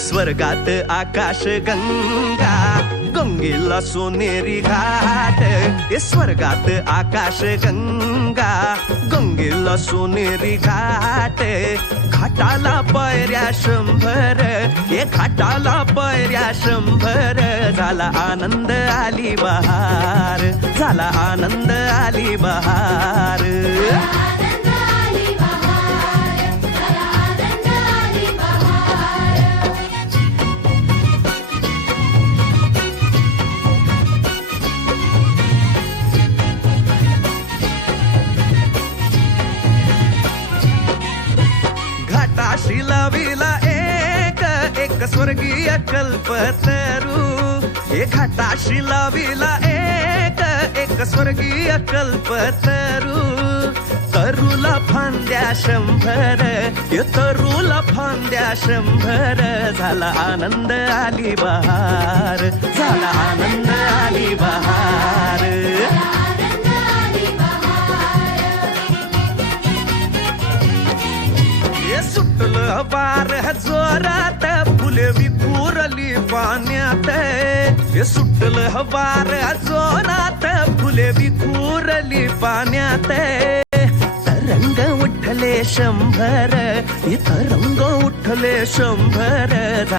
स्वर्गात आकाश गंगा, गंगेला सोनेरी घाट. स्वर्गात आकाश गंगा, गंगेला सोनेरी घाट. घाटाला पायऱ्या 100, घाटाला पायऱ्या 100. झाला आनंद आली बहार, झाला आनंद आली बहार. घाटाशी लाविला एक स्वर्गीय कल्पतरू. घाटाशी लाविला एक स्वर्गीय कल्पतरू. तरुला फांद्या 100, तरुला फांद्या 100. झाला आनंद आली बहार, झाला आनंद आली बहार. सुटलं वार जोरात, फुले विखुरली पाण्यात. सुटलं वार जोरात, फुले विखुरली पाण्यात. तरंग उठले 100, तरंग उठले 100.